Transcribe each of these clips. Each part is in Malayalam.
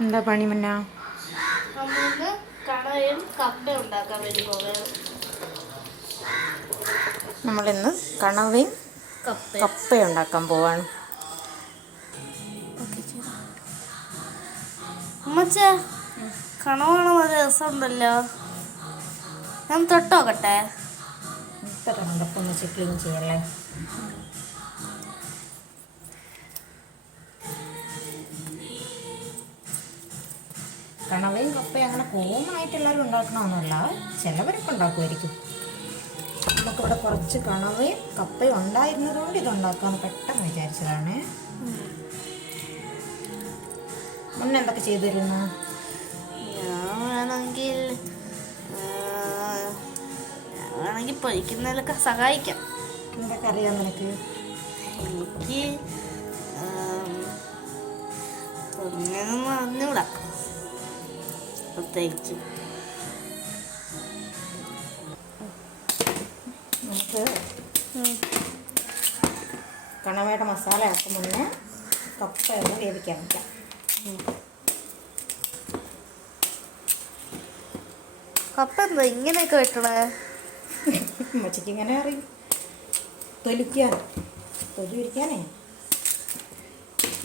എന്താ പണി മുന്ന? നമ്മളിന്ന് കണവയും കപ്പ ഉണ്ടാക്കാൻ പോവാണ്. കണവ കാണാൻ നല്ല രസമുണ്ടല്ലോ. ഞാൻ തൊട്ടോക്കട്ടെ കണ്ടപ്പോൾ വെച്ച് ക്ലീൻ ചെയ്യല്ലേ? കണവയും കപ്പയും അങ്ങനെ കോമൺ ആയിട്ട് എല്ലാവരും ഉണ്ടാക്കണമെന്നല്ല ചിലവരൊക്കെ ഉണ്ടാക്കുമായിരിക്കും. നമുക്കിവിടെ കുറച്ച് കണവയും കപ്പയും ഉണ്ടായിരുന്നതുകൊണ്ട് ഇതുണ്ടാക്കാമെന്ന് പെട്ടെന്ന് വിചാരിച്ചതാണ്. മുന്നേ എന്തൊക്കെ ചെയ്തിരുന്നു ണെങ്കിൽ വേണമെങ്കിൽ പൊരിക്കുന്നതിലൊക്കെ സഹായിക്കാം. എന്തൊക്കെ അറിയാം നിനക്ക്? എനിക്ക് ഒന്നും അറിഞ്ഞൂടാ. പ്രത്യേകിച്ച്. നമുക്ക് കണവയുടെ മസാല ആക്കും മുന്നേ കപ്പ ഒന്ന് വേവിക്കാൻ വയ്ക്കാം കപ്പ എന്താ ഇങ്ങനെയൊക്കെ വെക്കണേ? ഉമ്മച്ചിക്ക് ഇങ്ങനെ അറിയും. തൊലിക്കാൻ. തൊലി ഇരിക്കാനേ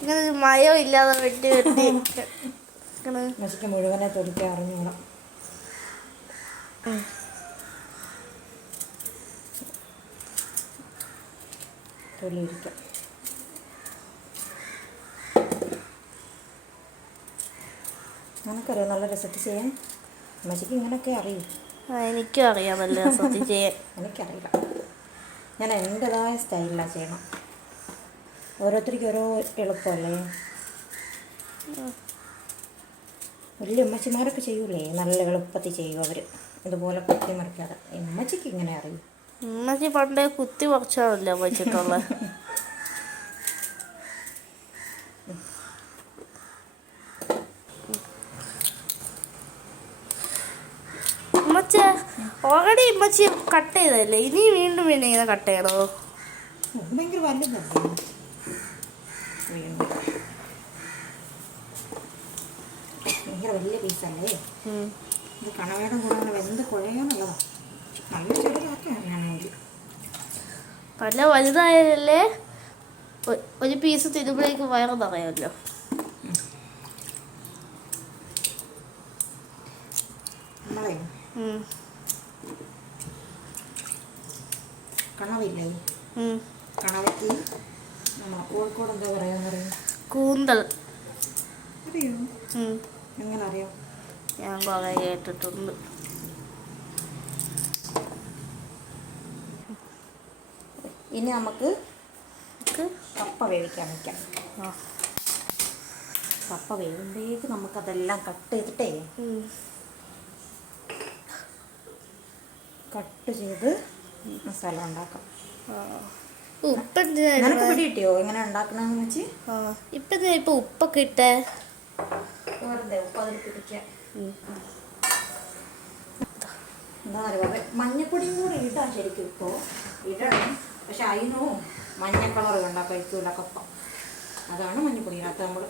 ഇങ്ങനെ മയം ഇല്ലാതെ വെട്ടി വെട്ടി വെക്കണ്. ഉമ്മച്ചിക്ക് മുഴുവനെ തൊലിക്കാൻ അറിഞ്ഞോളാം. തൊലിയിരിക്കാം. നിനക്കറിയാം നല്ല റെസിപ്പി ചെയ്യാൻ? ഉമ്മച്ചിക്ക് ഇങ്ങനെയൊക്കെ അറിയും. എനിക്കും അറിയാം നല്ല രസത്തിൽ ചെയ്യാൻ. എനിക്കറിയില്ല. ഞാൻ എന്റെതായ സ്റ്റൈലിലാണ് ചെയ്യണം. ഓരോരുത്തർക്കും ഓരോ എളുപ്പമല്ലേ? വലിയ അമ്മച്ചിമാരൊക്കെ ചെയ്യൂലേ? നല്ല എളുപ്പത്തിൽ ചെയ്യും അവർ ഇതുപോലെ കുത്തി മറിക്കാതെ. അമ്മച്ചിക്ക് ഇങ്ങനെ അറിയും? അമ്മച്ചി പണ്ടേ കുത്തി മറിച്ചാണല്ലോ വെച്ചിട്ടുള്ള ഉമ്മച്ച ഓൾറെഡി ഇമ്മച്ചി കട്ട് ചെയ്തല്ലേ ഇനി വീണ്ടും വീണ്ടും ഇങ്ങനെ കട്ട് ചെയ്യണോ? ഭയങ്കര വലുതല്ലേ? വീണ്ടും. ഭയങ്കര വലിയ പീസല്ലേ. ഇത് കണവയുടെ കൂടെ അങ്ങനെ വെന്ത് കുഴയാന്നുള്ളതാ നല്ല ചെറുതാക്കാൻ ഞാനെങ്കിൽ പല വലുതായാലല്ലേ ഒരു പീസ് തിരുമ്പോഴേക്ക് വയറ് നിറയുമല്ലോ നമ്മളെ. കണവില്ലേ. കണവയ്ക്ക് കോഴിക്കോട് എന്താ പറയാന്ന് പറയും കൂന്തൽ അറിയോ. എങ്ങനെ അറിയാം ഞാൻ കുറേ കേട്ടിട്ടുണ്ട്. ഇനി നമുക്ക് കപ്പ വേവിക്കാൻ വയ്ക്കാം. കപ്പ വേവുമ്പോഴേക്ക് നമുക്കതെല്ലാം കട്ട് ചെയ്തിട്ടേ കട്ട് ചെയ്ത് മസാല ഉണ്ടാക്കാം. ഉപ്പ് നിനക്ക്? പിടി കിട്ടിയോ എങ്ങനെ ഉണ്ടാക്കണമെന്ന് വെച്ച്? ഇപ്പൊ ഇപ്പൊ ഉപ്പൊക്കെ ഇട്ടേ? മഞ്ഞപ്പൊടിയും കൂടെ ഇടാം ശരിക്കും ഇപ്പോൾ ഇടണം. പക്ഷെ അതിനോ മഞ്ഞ കളർ കണ്ട കഴിക്കൂല കപ്പ. അതാണ് മഞ്ഞപ്പൊടി നമ്മൾ. നമ്മൾ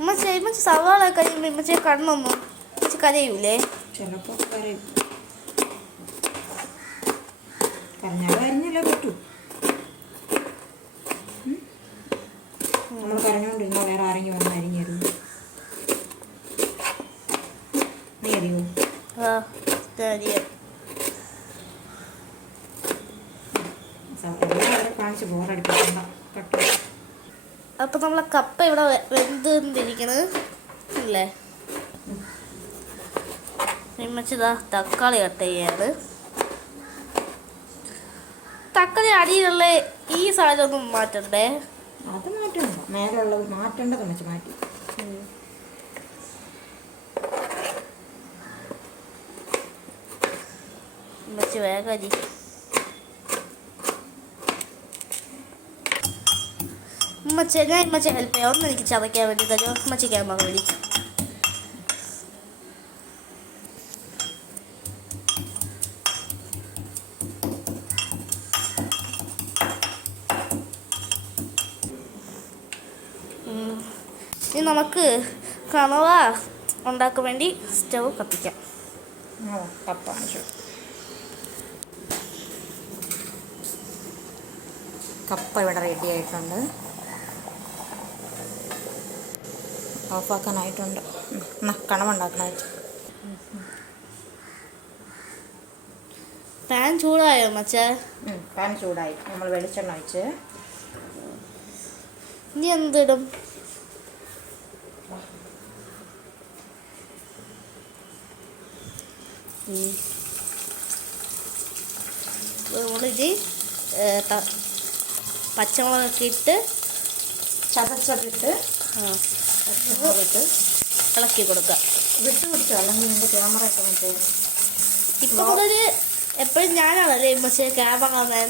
ഉമ്മച്ചി ഉമ്മച്ചി സവാള കഴിയുമ്പോ ഉമ്മച്ചി കണ്ണൊന്നും ഉമ്മച്ചി കരയൂലേ? ചിലപ്പോൾ കരയും. കരഞ്ഞാൽ കരഞ്ഞല്ലേ പറ്റൂ നമ്മൾ കരഞ്ഞുകൊണ്ടിരുന്നാൽ വേറെ ആരെങ്കിലും വന്ന് അരിഞ്ഞു തരും നീ അറിയോ ആ ശരിയാ എല്ലാവരും കാണിച്ച് ബോറടിപ്പിക്കണ്ട കേട്ടോ അപ്പൊ നമ്മളെ കപ്പ ഇവിടെ വെന്ത് വെന്തിരിക്കണ് ഇല്ലേ? ഇമ്മച്ചിതാ തക്കാളി കട്ട് ചെയ്യാണ്. തക്കാളി അടിയിലുള്ള ഈ സാധനം ഒന്നും മാറ്റണ്ടേ? അത് മാറ്റണ്ട മേലുള്ളത് മാറ്റേണ്ടത് വെച്ച് മാറ്റി. ഉമ്മച്ചി വേഗം ഉമ്മച്ചി ഞാൻ ഉമ്മച്ച ഹെൽപ്പ് ചെയ്യാം. ഒന്ന് എനിക്ക് ചതയ്ക്കാൻ വേണ്ടി തരുമോ ഉമ്മച്ചി ക്യാമറ വേണ്ടി ഇനി നമുക്ക് കണവ ഉണ്ടാക്കാൻ വേണ്ടി സ്റ്റവ് കത്തിക്കാം. ഓ കപ്പ കാണിച്ചു കപ്പ ഇവിടെ റെഡി ആയിട്ടുണ്ട്. ഓഫാക്കാനായിട്ടുണ്ട്. എന്നാ കണവുണ്ടാക്കണായിട്ട് പാൻ ചൂടായോ മച്ചാ? പാൻ ചൂടായി. നമ്മൾ വെളിച്ചെണ്ണ ഒഴിച്ച്. ഇനി എന്തിടും. നമ്മളിത് പച്ചമുളകൊക്കെ ഇട്ട് ചതച്ചതിട്ട് ആ, ഇളക്കി കൊടുക്കുക. വിട്ട് പിടിച്ചോ അല്ലെങ്കിൽ ക്യാമറ ഒക്കെ പോകും ഇപ്പൊ മുതൽ എപ്പോഴും ഞാനാണല്ലേ പക്ഷേ ക്യാമറമാൻ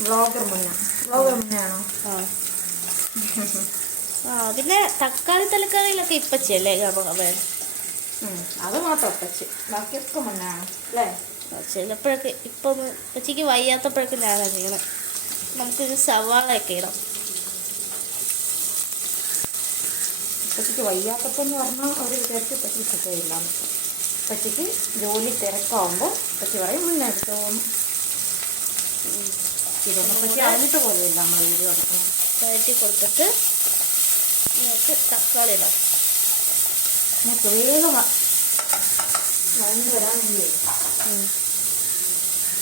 വ്ളോഗർ ബ്ലോഗർ മുന്നേ. ആണോ ആ. ആ പിന്നെ തക്കാളി തലക്കറിയിലൊക്കെ ഇപ്പച്ചല്ലേ ക്യാമറമാൻ ഉം, അത് മാത്രം ഇപ്പച്ചി. ബാക്കിയൊക്കെ മുന്നാണ് അല്ലേ? ചിലപ്പോഴൊക്കെ ഇപ്പൊ ഉച്ചയ്ക്ക് വയ്യാത്തപ്പോഴൊക്കെ ഞാനാണ് ചെയ്യണത് നമുക്കൊരു സവാളയൊക്കെ ഇടാം. പച്ചയ്ക്ക് വയ്യാത്തപ്പം എന്ന് പറഞ്ഞാൽ അവർ വിചാരിച്ച് ഇപ്പത്തേക്ക് സുഖമില്ല ഇപ്പത്തേക്ക് ജോലി തിരക്കാവുമ്പോൾ ഇപ്പത്തി പറയും മുന്നേ എടുത്തോ ഇതൊന്നും അറിഞ്ഞിട്ട് പോലെയില്ല നമ്മൾ വീഡിയോ എടുക്കണം വഴറ്റി കൊടുത്തിട്ട് നമുക്ക് തക്കാളി ഇടാം. നമുക്ക് വേഗം വരാനില്ലേ.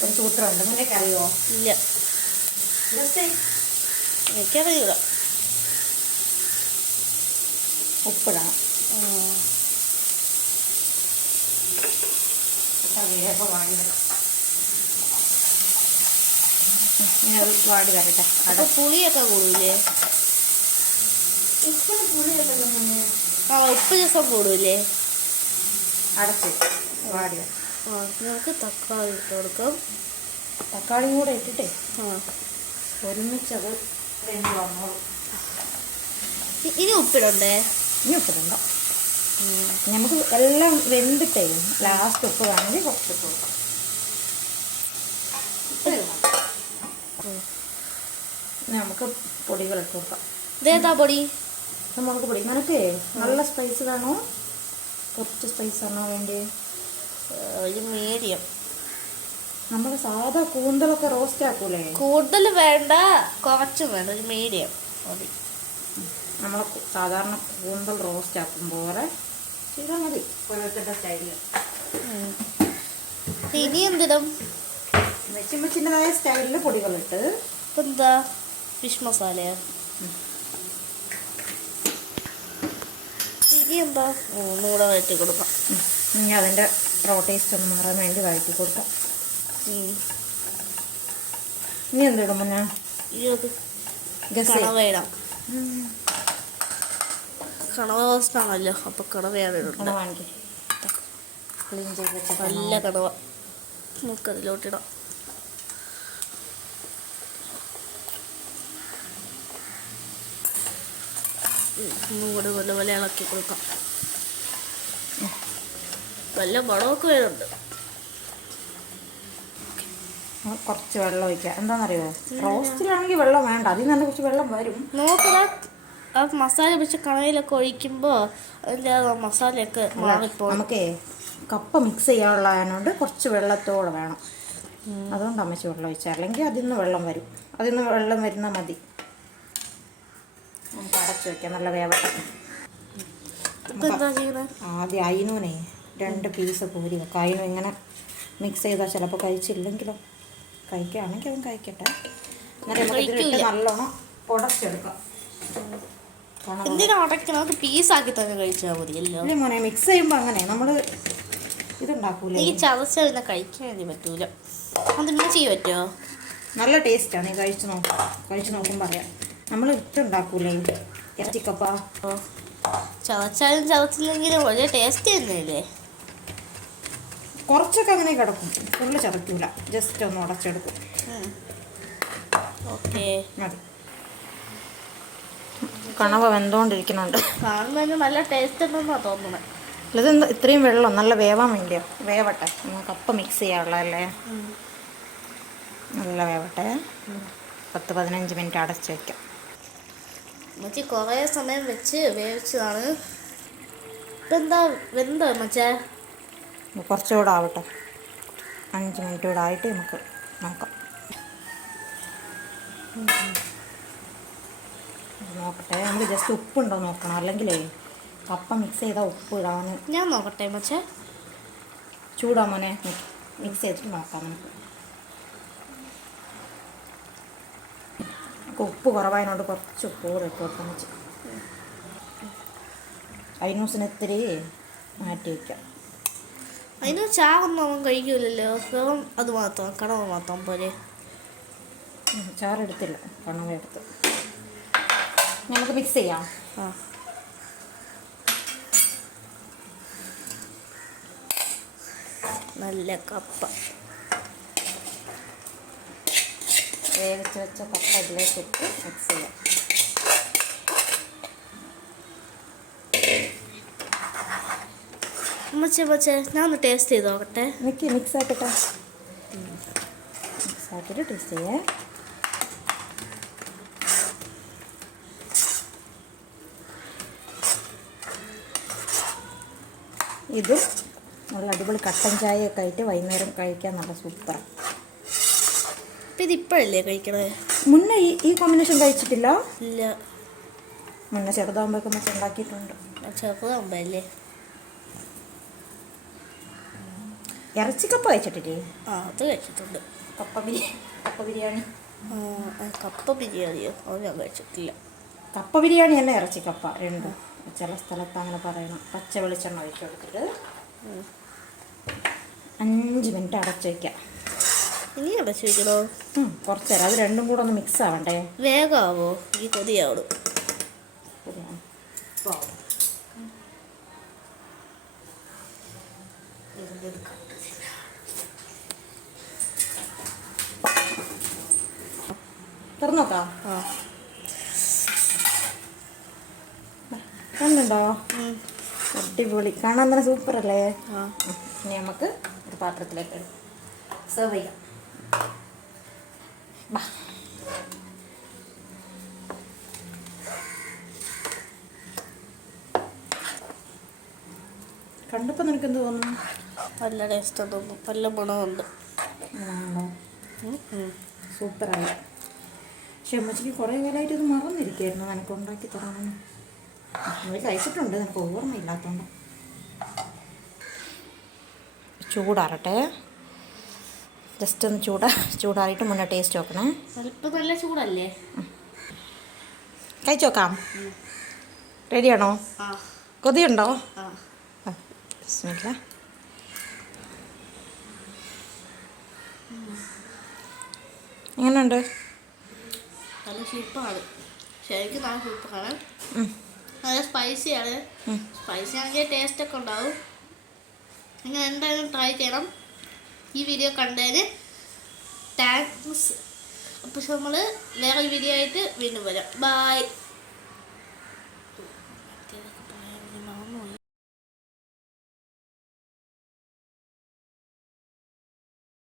ഒരു സൂത്രമുണ്ട്. നിനക്കറിയോ? ഇല്ല. എനിക്കറിയില്ല ഉപ്പിടണം. വാടി വരും. ഉം, ഇനി അത് വാടി വരട്ടെ. അപ്പൊ പുളിയൊക്കെ കൂടൂലേ ആ ഉപ്പ് ദിവസം കൂടൂലേ അടച്ച് വാടി നമുക്ക് തക്കാളി ഇട്ട് കൊടുക്കാം. തക്കാളിയും കൂടെ ഇട്ടിട്ടേ. ഒരുമിച്ചത് വന്നോളൂ. ഇനി ഉപ്പിടണ്ടേ? ഇനി ഉപ്പിടണ്ട. ഉം. നമുക്ക് എല്ലാം വെന്തിട്ടേ ലാസ്റ്റ് ഉപ്പ് വേണമെങ്കിൽ കുറച്ച് ഉപ്പ് നമുക്ക് പൊടികൾ ഇട്ട് കൊടുക്കാം ഇതേതാ പൊടി? നമുക്ക് മുളക് പൊടി. നിനക്ക് നല്ല സ്പൈസ് വേണോ? കുറച്ച് സ്പൈസ് ആണോ വേണ്ടി? ഒരു മീഡിയം നമ്മൾ സാധാ കൂന്തലൊക്കെ റോസ്റ്റ് ആക്കൂലേ? കൂടുതൽ വേണ്ട കുറച്ച് വേണം ഒരു മീഡിയം മതി നമ്മൾ സാധാരണ കൂന്തൽ റോസ്റ്റ് ആക്കും പോലെ ചെയ്താൽ മതി. ഓരോരുത്തരുടെ സ്റ്റൈലിൽ ഉം. ഇനി എന്തിടും? വെച്ചുമ്പച്ചിന്റെതായ സ്റ്റൈലിൽ പൊടികളിട്ട് എന്താ ഫിഷ് മസാലയാ. ഇനി എന്താ? ഒന്നുകൂടെ വഴറ്റി കൊടുക്കാം. ഇനി അതിന്റെ റോ ടേസ്റ്റ് ഒന്ന് മാറാൻ വേണ്ടി വഴറ്റി കൊടുക്കാം. ഇനി എന്തിടും ഞാൻ ഗസ് കണവ ഇടാം കണവ ദിവസമാണല്ലോ അപ്പൊ കണവയാണ് നല്ല കണവ. നമുക്ക് അതിലോട്ടിടാം. ഉം, ഒന്നും കൂടെ ഇളക്കി കൊടുക്കാം. നല്ല മണമൊക്കെ വരുന്നുണ്ട്. കുറച്ച് വെള്ളം ഒഴിക്കാം. എന്താണെന്നറിയോ? റോസ്റ്റിലാണെങ്കിൽ വെള്ളം വേണ്ട. അതിൽ നിന്ന് കുറച്ച് വെള്ളം വരും. നോക്കണ ആ മസാല പിടിച്ച കണയിലൊക്കെ ഒഴിക്കുമ്പോൾ അതിന്റെ മസാലയൊക്കെ മാറിപ്പോ നമുക്കേ കപ്പ മിക്സ് ചെയ്യാനുള്ളതിനോണ്ട് കുറച്ച് വെള്ളത്തോടെ വേണം. അതുകൊണ്ട് അമ്മച്ചി വെള്ളം ഒഴിച്ചാൽ അല്ലെങ്കിൽ അതിൽ നിന്ന് വെള്ളം വരും. അതിൽ നിന്ന് വെള്ളം വരുന്ന മതി. നമുക്ക് അടച്ചു വെക്കാം നല്ല വേവട്ടെ. ആദ്യം അയിനൂനെ രണ്ട് പീസ് പൂരി വെക്കാം. അയിനു ഇങ്ങനെ മിക്സ് ചെയ്താൽ ചിലപ്പോൾ കഴിച്ചില്ലെങ്കിലോ. കഴിക്കുകയാണെങ്കിൽ അവൻ കഴിക്കട്ടെ. എന്നിട്ട് നമുക്ക് ഇതിലിട്ട് കഴിക്കൂല. നല്ലോണം ഉടച്ചെടുക്കാം എന്തിനാ ഉടക്കി നമുക്ക് പീസാക്കി തന്നെ കഴിച്ചാൽ മതിയല്ലോ ഇല്ലേ മോനെ മിക്സ് ചെയ്യുമ്പോൾ അങ്ങനെ നമ്മൾ ഇതുണ്ടാക്കൂല? ഈ ചതച്ച പിന്നെ കഴിക്കാൻ പറ്റൂല. മിക്സ് ചെയ്യാൻ പറ്റുമോ നല്ല ടേസ്റ്റാണ് കഴിച്ചു നോക്കാം കഴിച്ചു നോക്കും പറയാം നമ്മൾ ഇട്ടുണ്ടാക്കൂലേ ഇറച്ചിക്കപ്പ. ചതച്ചാലും ചതച്ചില്ലെങ്കിലും ഒരേ ടേസ്റ്റ് തന്നെയല്ലേ? കുറച്ചൊക്കെ അങ്ങനെ കിടക്കും ഫുള്ള് ചതക്കൂല ജസ്റ്റ് ഒന്ന് ഉടച്ചെടുക്കും. ഓക്കെ മതി. കണവ വെന്തോണ്ടിരിക്കുന്നുണ്ട്. കാണുന്നതിന് നല്ല ടേസ്റ്റ് ഉണ്ടെന്നാ തോന്നുന്നത് ഇതെന്താ ഇത്രയും വെള്ളം നല്ല വേവാൻ വേണ്ടിയോ? വേവട്ടെ നമുക്ക് കപ്പ മിക്സ് ചെയ്യാനുള്ളതല്ലേ നല്ല വേവട്ടെ. പത്ത് പതിനഞ്ച് മിനിറ്റ് അടച്ച് വയ്ക്കാം മച്ചി കുറേ സമയം വെച്ച് വേവിച്ചതാണ്. ഇപ്പം എന്താ വെന്തോ മച്ചേ? കുറച്ചുകൂടെ ആവട്ടെ. അഞ്ച് മിനിറ്റ് കൂടെ ആയിട്ട് നമുക്ക് നോക്കാം. നോക്കട്ടെ. നമ്മൾ ജസ്റ്റ് ഉപ്പുണ്ടോ നോക്കണം. അല്ലെങ്കിലേ കപ്പ മിക്സ് ചെയ്താൽ ഉപ്പ് ഇടാന്ന് ഞാൻ നോക്കട്ടെ പക്ഷേ ചൂടാ മോനെ. മിക്സ് ചെയ്തിട്ട് നോക്കാം നമുക്ക്. ഉപ്പ് കുറവായതുകൊണ്ട് കുറച്ച് ഉപ്പ് കൂടെ ഇട്ട് കൊടുക്കാൻ വെച്ചു അയിനൂസിന് ഇത്തിരി മാറ്റി വയ്ക്കാം അതിന് ചാറൊന്നും അവൻ കഴിക്കില്ലല്ലോ വെറും അത് മാത്രം കടവ് മാത്രം പോലെ. ചാറെടുത്തില്ല കണവെടുത്ത് നമുക്ക് മിക്സ് ചെയ്യാം. നല്ല കപ്പ. വേവിച്ച് വെച്ച കപ്പ ഇതിലേക്ക് ഇട്ട് മിക്സ് ചെയ്യാം. മച്ചേ മച്ചേ ഞാൻ ഒന്ന് ടേസ്റ്റ് ചെയ്ത് നോക്കട്ടെ. മിക്സ് ആക്കട്ടെ മിക്സ് ആക്കിയിട്ട് ടേസ്റ്റ് ചെയ്യേ. ഇതും നല്ല അടിപൊളി കട്ടൻ ചായയൊക്കെ ആയിട്ട് വൈകുന്നേരം കഴിക്കാൻ നല്ല സൂപ്പറാണ് ഇത് ഇപ്പോഴല്ലേ കഴിക്കണേ? മുന്നേ ഈ ഈ കോമ്പിനേഷൻ കഴിച്ചിട്ടില്ല? ഇല്ല. മുന്നേ ചെറുതാകുമ്പോഴൊക്കെ മറ്റേ ഉണ്ടാക്കിയിട്ടുണ്ട്. ചെറുതാകുമ്പോഴല്ലേ ഇറച്ചിക്കപ്പ കഴിച്ചിട്ടില്ലേ? ആ അത് കഴിച്ചിട്ടുണ്ട്. കപ്പ ബിരിയാണി കപ്പ ബിരിയാണി. കപ്പ ബിരിയാണിയോ? അത് ഞാൻ കഴിച്ചിട്ടില്ല. കപ്പ ബിരിയാണി തന്നെ ഇറച്ചിക്കപ്പ രണ്ടും. ചില സ്ഥലത്ത് അങ്ങനെ പറയണം. പച്ച വെളിച്ചെണ്ണ ഒഴിച്ച് കൊടുത്തിട്ട് അഞ്ച് മിനിറ്റ് അടച്ച് വയ്ക്കാം ഇനി അടച്ചു വയ്ക്കണോ കുറച്ച് നേരം. അത് രണ്ടും കൂടെ ഒന്ന് മിക്സ് ആവണ്ടേ? വേഗമാവോ ഈ കൊതിയാവണം തുറന്നോക്കാം? ആ. കണ്ടുണ്ടോ അടിപൊളി. കാണാൻ തന്നെ സൂപ്പർ അല്ലേ ഇനി നമുക്ക് ഒരു പാത്രത്തിലേക്ക് സെർവ് ചെയ്യാം. കണ്ടപ്പോ കണ്ടപ്പോൾ നിനക്ക് എന്ത് തോന്നുന്നു? നല്ല ടേസ്റ്റ് തോന്നുന്നു. നല്ല ഗുണമുണ്ട്. സൂപ്പറായി. പക്ഷെ അമ്മച്ചിക്ക് കുറേ കാലമായിട്ട് ഇത് മറന്നിരിക്കുകയായിരുന്നു നിനക്ക് ഉണ്ടാക്കി തരാമെന്ന് നമ്മൾ കഴിച്ചിട്ടുണ്ട്. നിനക്ക് ഓർമ്മയില്ലാത്തതുകൊണ്ട് ചൂടാറട്ടെ. ജസ്റ്റ് ഒന്ന് ചൂടാ ചൂടാറിയിട്ട് മുന്നേ ടേസ്റ്റ് നോക്കണേ. സ്വല്പം നല്ല ചൂടല്ലേ? കഴിച്ചു നോക്കാം. റെഡിയാണോ? കൊതിയുണ്ടോ? ബിസ്മില്ല എങ്ങനെയുണ്ട്? നല്ല സൂപ്പറാണ് ശരിക്കും നല്ല സൂപ്പറാണ്. നല്ല സ്പൈസിയാണ് ആണ്. സ്പൈസി ആണെങ്കിൽ ടേസ്റ്റ് ഒക്കെ ഉണ്ടാവും. നിങ്ങൾ എന്തായാലും ട്രൈ ചെയ്യണം. ഈ വീഡിയോ കണ്ടതിന് താങ്ക്സ് അപ്പോൾ നമ്മൾ വേറെ വീഡിയോ ആയിട്ട് വീണ്ടും വരാം. ബൈ